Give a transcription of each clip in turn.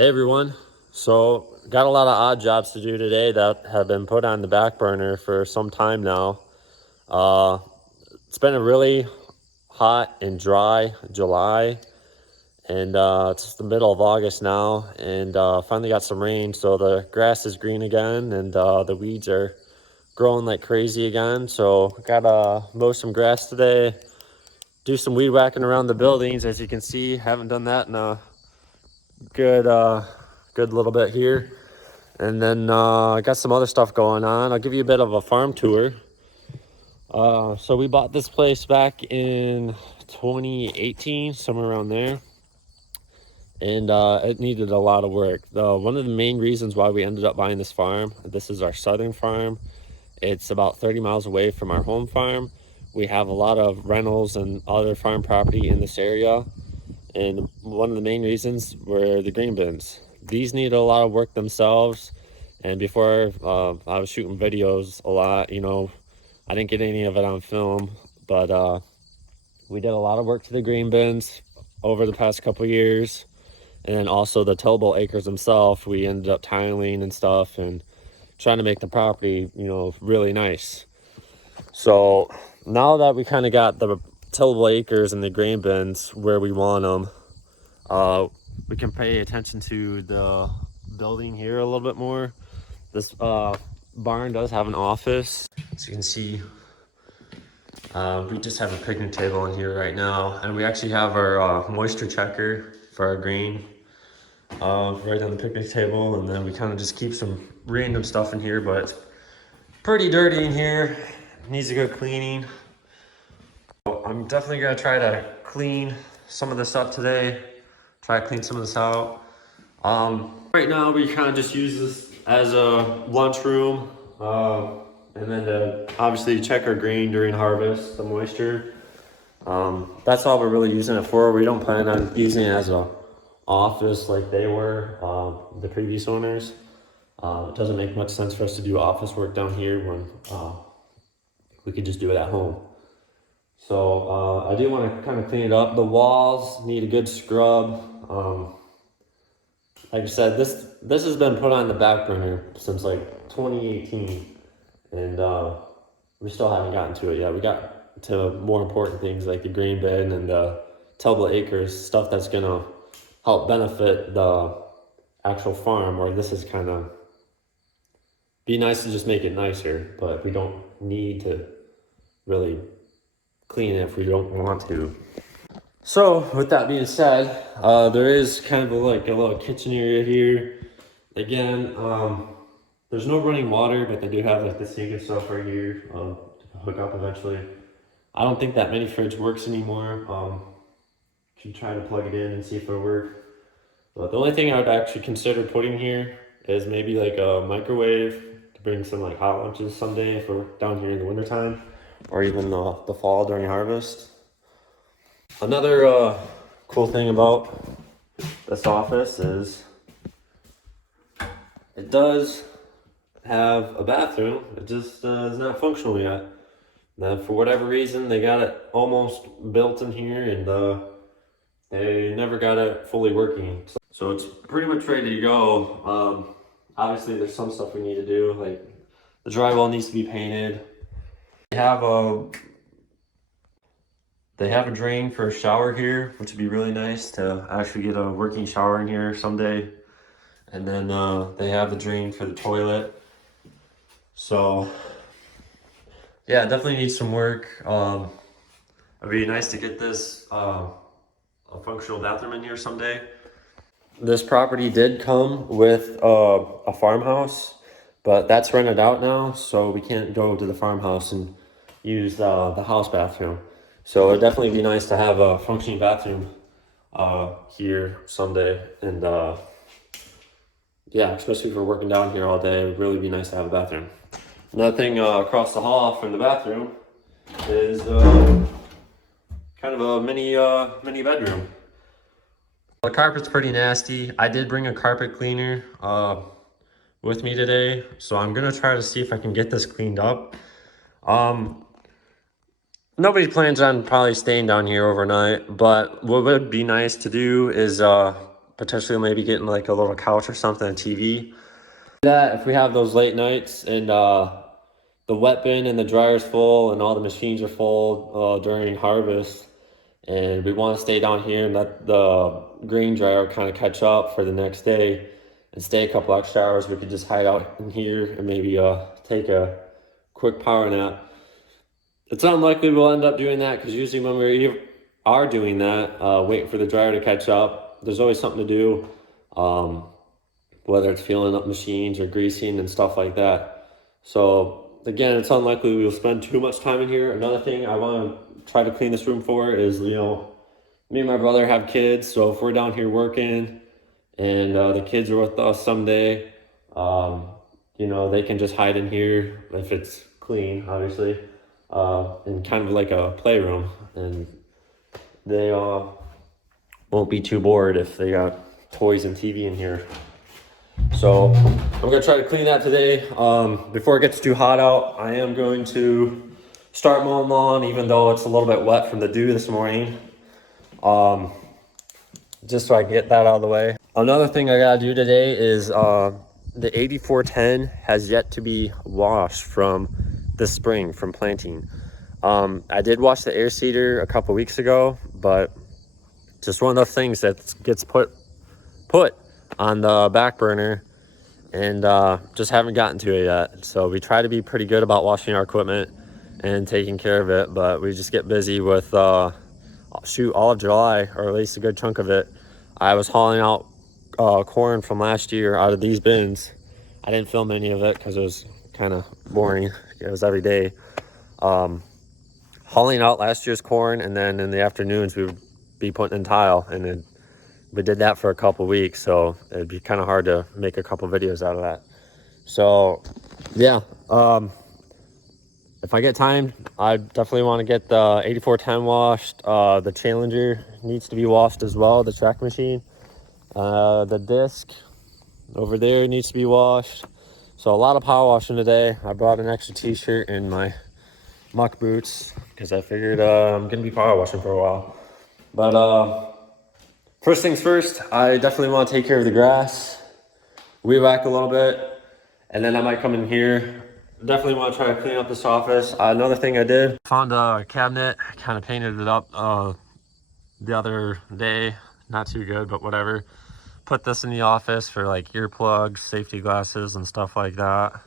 Hey everyone. So, got a lot of odd jobs to do today that have been put on the back burner for some time now. Uh, it's been a really hot and dry July, and it's the middle of August now, and finally got some rain, so the grass is green again, and the weeds are growing like crazy again. So, gotta mow some grass today, do some weed whacking around the buildings. As you can see, haven't done that in a good, good little bit here. And then I got some other stuff going on. I'll give you a bit of a farm tour. So we bought this place back in 2018, somewhere around there. And it needed a lot of work. One of the main reasons why we ended up buying this farm, this is our southern farm. It's about 30 miles away from our home farm. We have a lot of rentals and other farm property in this area. And one of the main reasons were the green bins. These need a lot of work themselves. And before I was shooting videos a lot, I didn't get any of it on film, but we did a lot of work to the green bins over the past couple of years. And then also the tillable acres themselves, we ended up tiling and stuff and trying to make the property, really nice. So now that we kind of got the tillable acres and the grain bins where we want them, we can pay attention to the building here a little bit more. This barn does have an office. As you can see, we just have a picnic table in here right now, and we actually have our moisture checker for our grain right on the picnic table, and then we kind of just keep some random stuff in here, but it's pretty dirty in here. It needs a good cleaning. So I'm definitely gonna try to clean some of this up today. Try to clean some of this out. Right now we kind of just use this as a lunchroom, and then to obviously check our grain during harvest, the moisture. That's all we're really using it for. We don't plan on using it as a office like they were, the previous owners. It doesn't make much sense for us to do office work down here when we could just do it at home. So I do want to kind of clean it up. The walls need a good scrub. Like I said, this has been put on the back burner since like 2018, and we still haven't gotten to it yet. We got to more important things like the grain bin and the tillable acres, stuff that's gonna help benefit the actual farm, where this is kind of be nice to just make it nicer, but we don't need to really clean it if we don't want to. So with that being said, there is kind of like a little kitchen area here. Again, there's no running water, but they do have like the sink and stuff right here to hook up eventually. I don't think that mini fridge works anymore. Can try to plug it in and see if it'll work. But the only thing I would actually consider putting here is maybe like a microwave to bring some like hot lunches someday if we're down here in the wintertime, or even the fall during harvest. Another cool thing about this office is it does have a bathroom. It just is not functional yet. Now, for whatever reason, they got it almost built in here, and they never got it fully working. So it's pretty much ready to go. Obviously, there's some stuff we need to do, like the drywall needs to be painted. They have a drain for a shower here, which would be really nice to actually get a working shower in here someday. And then they have the drain for the toilet. So yeah, definitely needs some work. It'd be nice to get this a functional bathroom in here someday. This property did come with a farmhouse, but that's rented out now, so we can't go to the farmhouse and use the house bathroom. So it'd definitely be nice to have a functioning bathroom here someday. And yeah, especially if we're working down here all day, it would really be nice to have a bathroom. Another thing across the hall from the bathroom is kind of a mini bedroom. The carpet's pretty nasty. I did bring a carpet cleaner with me today, so I'm gonna try to see if I can get this cleaned up. Nobody plans on probably staying down here overnight, but what would be nice to do is potentially maybe getting like a little couch or something, a TV. That if we have those late nights and the wet bin and the dryer's full and all the machines are full during harvest, and we want to stay down here and let the grain dryer kind of catch up for the next day and stay a couple extra hours, we could just hide out in here and maybe take a quick power nap. It's unlikely we'll end up doing that because usually when we are doing that, waiting for the dryer to catch up, there's always something to do, whether it's filling up machines or greasing and stuff like that. So again, it's unlikely we'll spend too much time in here. Another thing I want to try to clean this room for is, you know, me and my brother have kids, so if we're down here working and the kids are with us someday, you know, they can just hide in here if it's clean, obviously, in kind of like a playroom, and they won't be too bored if they got toys and TV in here. So I'm gonna try to clean that today. Before it gets too hot out, I am going to start mowing lawn, even though it's a little bit wet from the dew this morning. Just so I can get that out of the way. Another thing I gotta do today is the 8410 has yet to be washed from this spring from planting. I did wash the air seeder a couple weeks ago, but just one of those things that gets put on the back burner, and just haven't gotten to it yet. So we try to be pretty good about washing our equipment and taking care of it, but we just get busy with all of July, or at least a good chunk of it. I was hauling out corn from last year out of these bins. I didn't film any of it because it was kind of boring. It was every day. Hauling out last year's corn, and then in the afternoons we would be putting in tile, and then we did that for a couple weeks, so it'd be kind of hard to make a couple videos out of that. So yeah, if I get time, I definitely want to get the 8410 washed. The Challenger needs to be washed as well, the track machine. The disc over there needs to be washed. So a lot of power washing today. I brought an extra t-shirt and my muck boots because I figured I'm gonna be power washing for a while. But first things first, I definitely want to take care of the grass, weed whack a little bit, and then I might come in here. Definitely want to try to clean up this office. Another thing I did, found a cabinet, kind of painted it up the other day. Not too good, but whatever. Put this in the office for like earplugs, safety glasses, and stuff like that.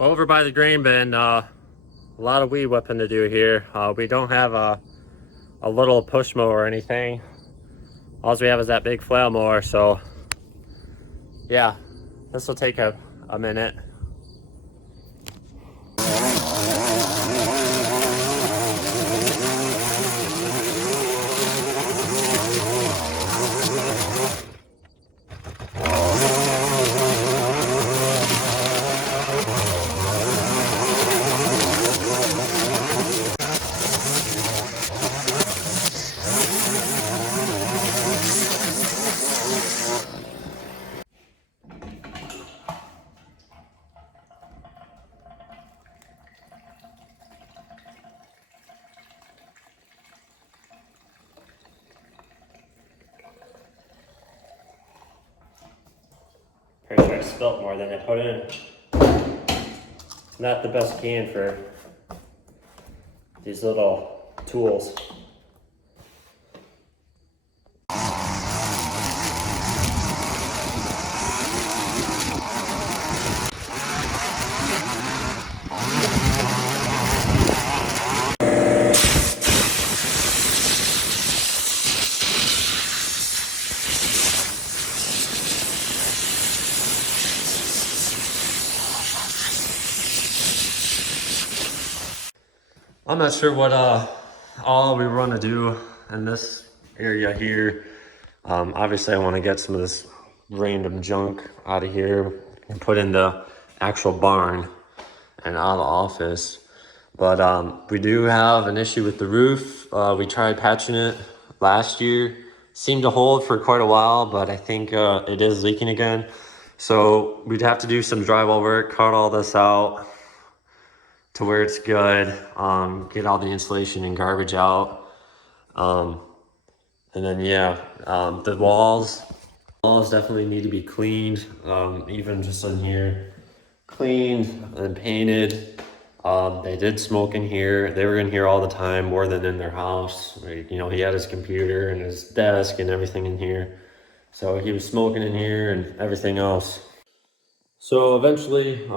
Over by the grain bin, A lot of weed whipping to do here. We don't have a little push mower or anything. All we have is that big flail mower, so yeah, this will take a minute. Pretty sure I spilt more than I put in. Not the best can for these little tools. I'm not sure what all we want to do in this area here. Obviously I want to get some of this random junk out of here and put in the actual barn and out of the office. But we do have an issue with the roof. We tried patching it last year. Seemed to hold for quite a while, but I think it is leaking again. So we'd have to do some drywall work, cut all this out to where it's good, get all the insulation and garbage out. And then yeah, the walls definitely need to be cleaned, even just in here, cleaned and painted. They did smoke in here. They were in here all the time, more than in their house. You know, he had his computer and his desk and everything in here. So he was smoking in here and everything else. So eventually,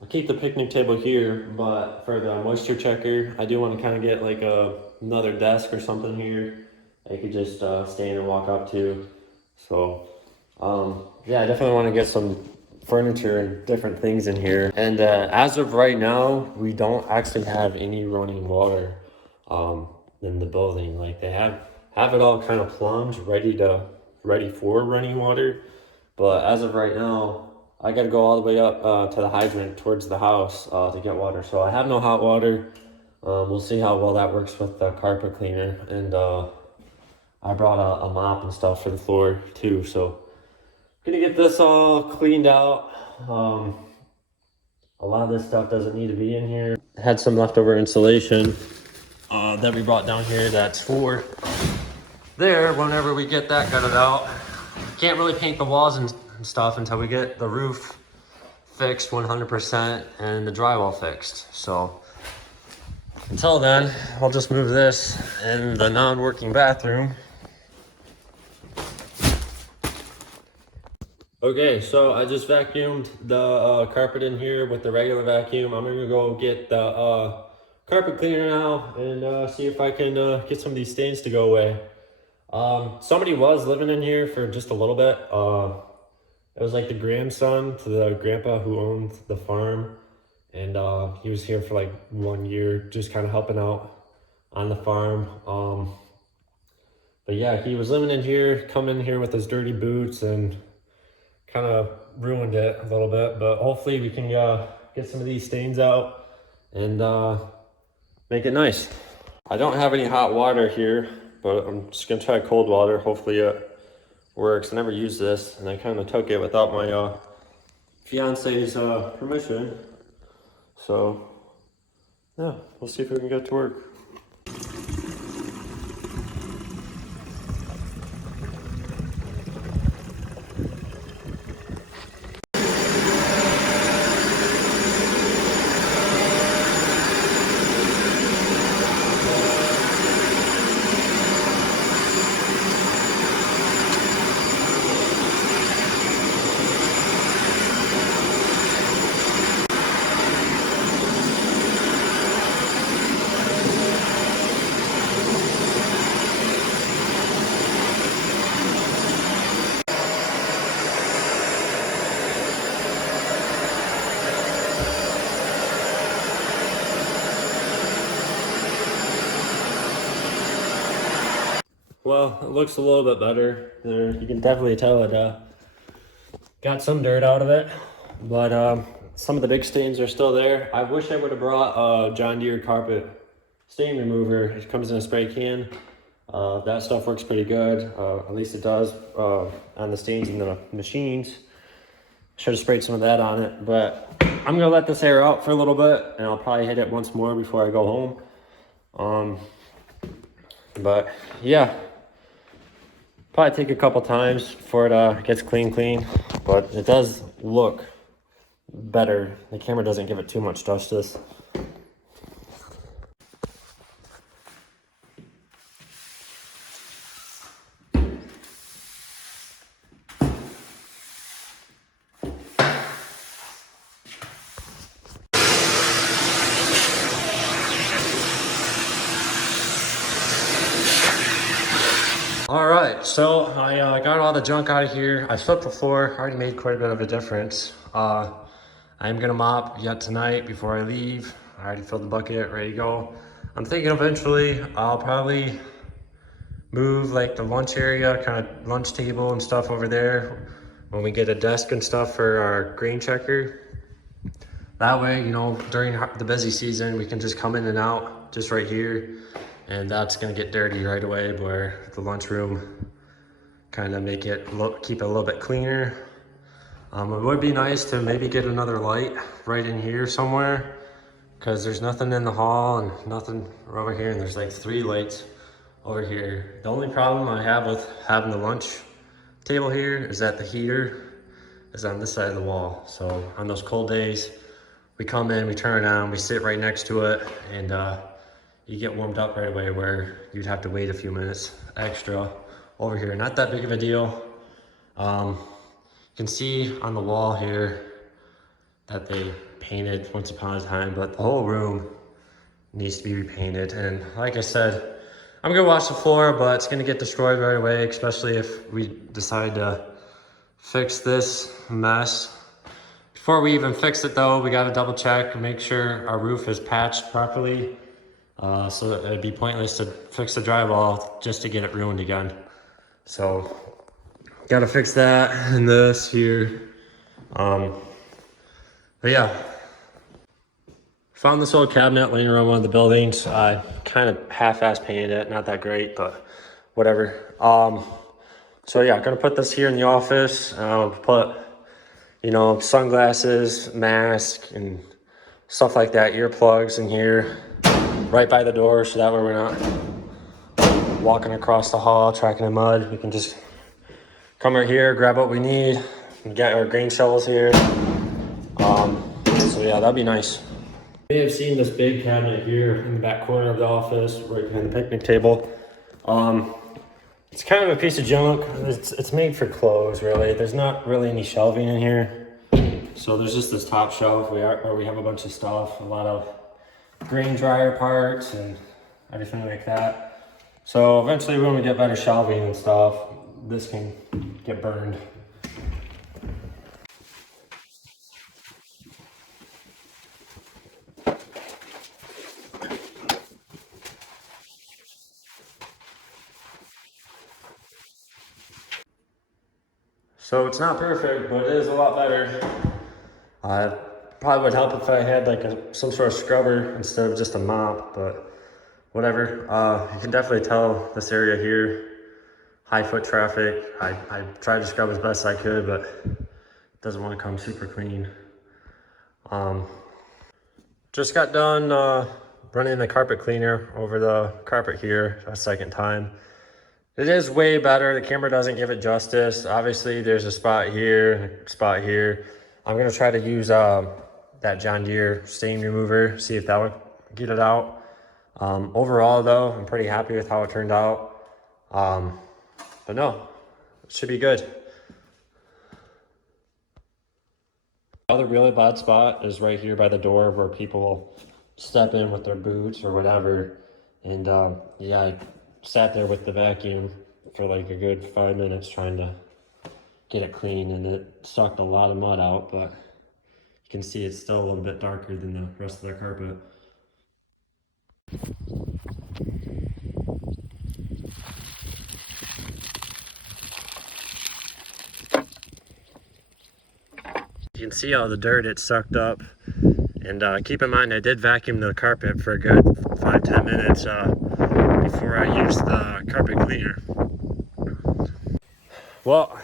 I'll keep the picnic table here, but for the moisture checker, I do want to kind of get like another desk or something here. I could just stand and walk up to. So yeah, I definitely want to get some furniture and different things in here. And as of right now, we don't actually have any running water in the building. Like they have it all kind of plumbed, ready for running water. But as of right now, I gotta go all the way up to the hydrant towards the house to get water. So I have no hot water. We'll see how well that works with the carpet cleaner. And I brought a mop and stuff for the floor too. So gonna get this all cleaned out. A lot of this stuff doesn't need to be in here. Had some leftover insulation that we brought down here that's for there whenever we get that gutted out. Can't really paint the walls and stuff until we get the roof fixed 100% and the drywall fixed. So until then, I'll just move this in the non-working bathroom. Okay, so I just vacuumed the carpet in here with the regular vacuum. I'm gonna go get the carpet cleaner now and see if I can get some of these stains to go away. Somebody was living in here for just a little bit. It was like the grandson to the grandpa who owned the farm. And he was here for like 1 year, just kind of helping out on the farm. But yeah, he was living in here, coming in here with his dirty boots and kind of ruined it a little bit. But hopefully we can get some of these stains out and make it nice. I don't have any hot water here, but I'm just gonna try cold water. Hopefully it works. I never used this, and I kind of took it without my fiance's permission. So yeah, we'll see if we can get to work. Well, it looks a little bit better. There, you can definitely tell it got some dirt out of it, but some of the big stains are still there. I wish I would have brought a John Deere carpet stain remover. It comes in a spray can. That stuff works pretty good. At least it does on the stains in the machines. Should have sprayed some of that on it, but I'm gonna let this air out for a little bit, and I'll probably hit it once more before I go home. But yeah, probably take a couple times before it gets clean, but it does look better. The camera doesn't give it too much justice. All right, so I got all the junk out of here. I swept the floor, already made quite a bit of a difference. I'm gonna mop yet tonight before I leave. I already filled the bucket, ready to go. I'm thinking eventually I'll probably move like the lunch area, kind of lunch table and stuff over there when we get a desk and stuff for our grain checker. That way, you know, during the busy season, we can just come in and out just right here. And that's gonna get dirty right away, where the lunchroom kind of make it keep it a little bit cleaner. It would be nice to maybe get another light right in here somewhere, because there's nothing in the hall and nothing over here, and there's like 3 lights over here. The only problem I have with having the lunch table here is that the heater is on this side of the wall. So on those cold days, we come in, we turn it on, we sit right next to it, and you get warmed up right away, where you'd have to wait a few minutes extra over here. Not that big of a deal. You can see on the wall here that they painted once upon a time, but the whole room needs to be repainted. And like I said, I'm gonna wash the floor, but it's gonna get destroyed right away, especially if we decide to fix this mess. Before we even fix it though, we gotta double check and make sure our roof is patched properly. So that it'd be pointless to fix the drywall just to get it ruined again. So gotta fix that and this here. But yeah, found this old cabinet laying around one of the buildings. I kind of half-ass painted it, not that great, but whatever. So yeah, gonna put this here in the office. Put, you know, sunglasses, mask, and stuff like that, earplugs in here, right by the door, so that way we're not walking across the hall, tracking in mud. We can just come right here, grab what we need, and get our grain shovels here. So yeah, that'd be nice. You may have seen this big cabinet here in the back corner of the office, right behind the picnic table. It's kind of a piece of junk. It's made for clothes, really. There's not really any shelving in here. So there's just this top shelf where we have a bunch of stuff, a lot of grain dryer parts and everything like that. So eventually when we get better shelving and stuff, this can get burned. So it's not perfect, but it is a lot better. Probably would help if I had like some sort of scrubber instead of just a mop, but whatever. You can definitely tell this area here, high foot traffic. I tried to scrub as best I could, but it doesn't want to come super clean. Just got done running the carpet cleaner over the carpet here a second time. It is way better. The camera doesn't give it justice. Obviously, there's a spot here, a spot here. I'm gonna try to use that John Deere stain remover, see if that would get it out. Overall though, I'm pretty happy with how it turned out. But no, it should be good. The other really bad spot is right here by the door where people step in with their boots or whatever. And yeah, I sat there with the vacuum for like a good 5 minutes trying to get it clean, and it sucked a lot of mud out, but you can see it's still a little bit darker than the rest of the carpet. see all the dirt it sucked up. And keep in mind, I did vacuum the carpet for a good 5-10 minutes before I used the carpet cleaner. Well,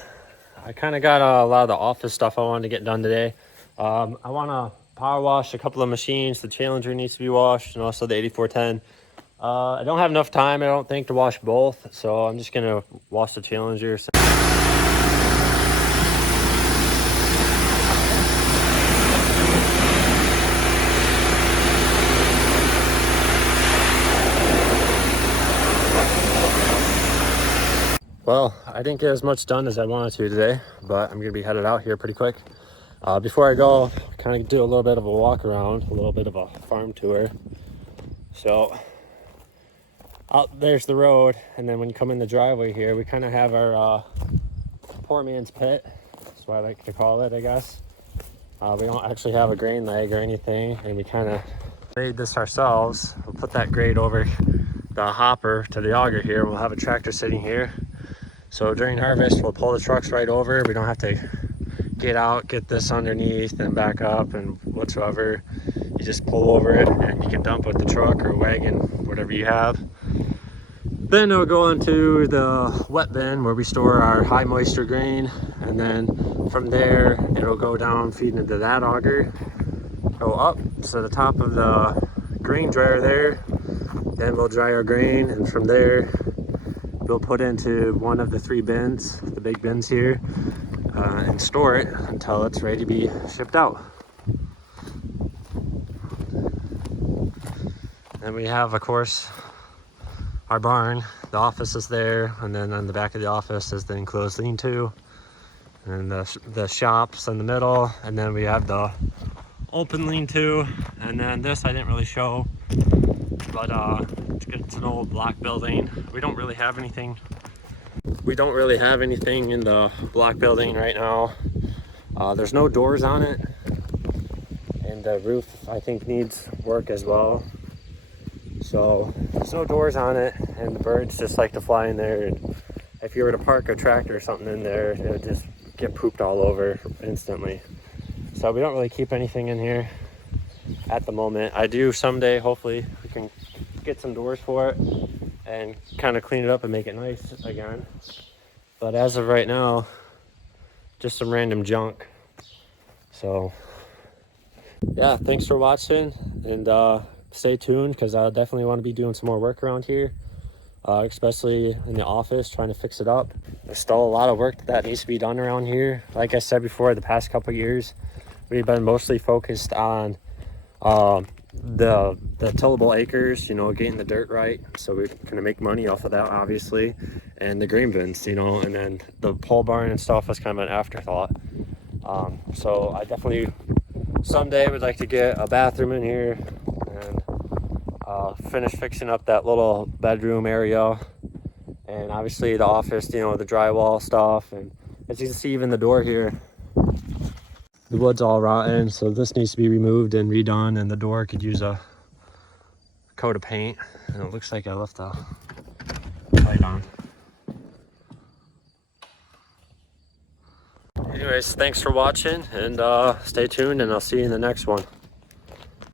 I kind of got a lot of the office stuff I wanted to get done today. I want to power wash a couple of machines. The Challenger needs to be washed, and also the 8410. I don't have enough time, I don't think, to wash both, so I'm just gonna wash the Challenger. Well, I didn't get as much done as I wanted to today, but I'm gonna be headed out here pretty quick. Before I go, kind of do a little bit of a walk around, a little bit of a farm tour. So out there's the road, and then when you come in the driveway here, we kind of have our poor man's pit. That's what I like to call it, I guess. We don't actually have a grain leg or anything, and we kind of made this ourselves. We'll put that grate over the hopper to the auger here. We'll have a tractor sitting here. So during harvest, we'll pull the trucks right over. We don't have to get out, get this underneath and back up and whatsoever. You just pull over it and you can dump with the truck or wagon, whatever you have. Then it'll go into the wet bin where we store our high moisture grain. And then from there, it'll go down, feed into that auger, go up to the top of the grain dryer there. Then we'll dry our grain, and from there, we'll put into one of the 3 bins, the big bins here, and store it until it's ready to be shipped out. Then we have, of course, our barn. The office is there, and then on the back of the office is the enclosed lean-to, and the shops in the middle, and then we have the open lean-to, and then this I didn't really show, but it's an old block building. We don't really have anything in the block building right now. There's no doors on it, and the roof I think needs work as well. So there's no doors on it, and the birds just like to fly in there, and if you were to park a tractor or something in there, it would just get pooped all over instantly. So we don't really keep anything in here at the moment. I do someday, hopefully we can get some doors for it and kind of clean it up and make it nice again. But as of right now, just some random junk. So yeah, thanks for watching, and stay tuned, because I definitely want to be doing some more work around here, especially in the office, trying to fix it up. There's still a lot of work that needs to be done around here. Like I said before, the past couple of years, we've been mostly focused on the tillable acres, you know, getting the dirt right, so we're gonna make money off of that, obviously, and the grain bins, you know, and then the pole barn and stuff was kind of an afterthought. So I definitely someday would like to get a bathroom in here and finish fixing up that little bedroom area, and obviously the office, you know, the drywall stuff, and as you can see, even the door here, the wood's all rotten, so this needs to be removed and redone, and the door could use a coat of paint. And it looks like I left the light on. Anyways, thanks for watching, and stay tuned, and I'll see you in the next one.